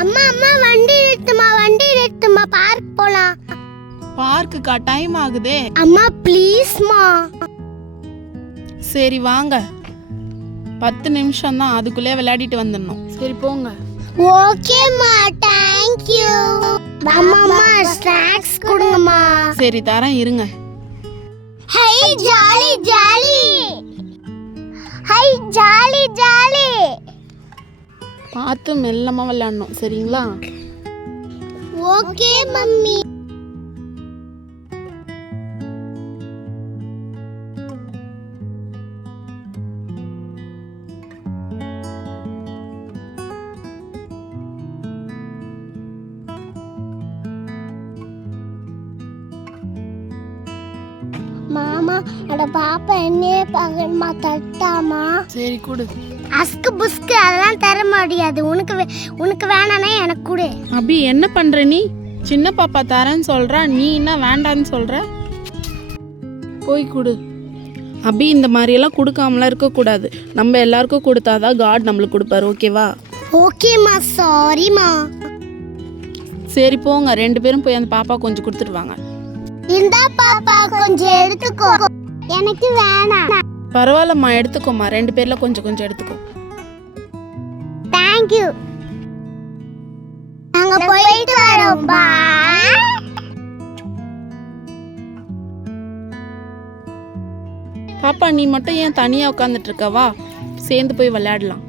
அம்மா அம்மா வண்டி நிறுத்துமா வண்டி நிறுத்துமா பார்க் போலாம். பார்க்குக்கா டைம் ஆகுதே. அம்மா ப்ளீஸ்மா சரி வாங்க. பத்து நிமிஷம் தான் அதுக்குள்ளே விளையாடிட்டு வந்துடணும். சரி போங்க. ஓகேம்மா தேங்க் யூ அம்மா அம்மா ஸ்நாக்ஸ் கொடுங்கம்மா. சரி தரேன் இருங்க. ஹை ஜாலி ஜாலி பார்த்து மெல்லமா விளையாடணும் சரிங்களா? Okay mummy. அட பாப்பா என்னையே பகல்மா தட்டாமா? சரி கொடு. அஸ்கு புஸ்கு அதெல்லாம் தர முடியாது உனக்கு வே- உனக்கு வேணானே எனக்கு கொடு. அபி என்ன பண்ற நீ? சின்ன பாப்பா தரேன்னு சொல்றா நீ என்ன வேண்டான்னு சொல்ற? போய் கொடு. அபி இந்த மாதிரியெல்லாம் கொடுக்காமலாம் இருக்கக்கூடாது. நம்ம எல்லாருக்கும் கொடுத்தாதான் காட் நம்மளுக்கு கொடுப்பாரு ஓகேவா ஓகேம்மா சாரிம்மா சரி போங்க ரெண்டு பேரும் போய் அந்த பாப்பா கொஞ்சம் கொடுத்துட்டு வாங்க. இந்தா பாப்பா கொஞ்சம் எடுத்துக்கோ. எனக்கு வேணாம். பரவாயில்லம்மா எடுத்துக்கோம்மா. ரெண்டு பேர்ல கொஞ்சம் கொஞ்சம் எடுத்துக்கோ. தேங்க் யூ நாங்க போயிட்டு வரோம். பாய் பாப்பா நீ மட்டும் ஏன் தனியா உட்காந்துட்டு இருக்க? வா சேர்ந்து போய் விளையாடலாம்.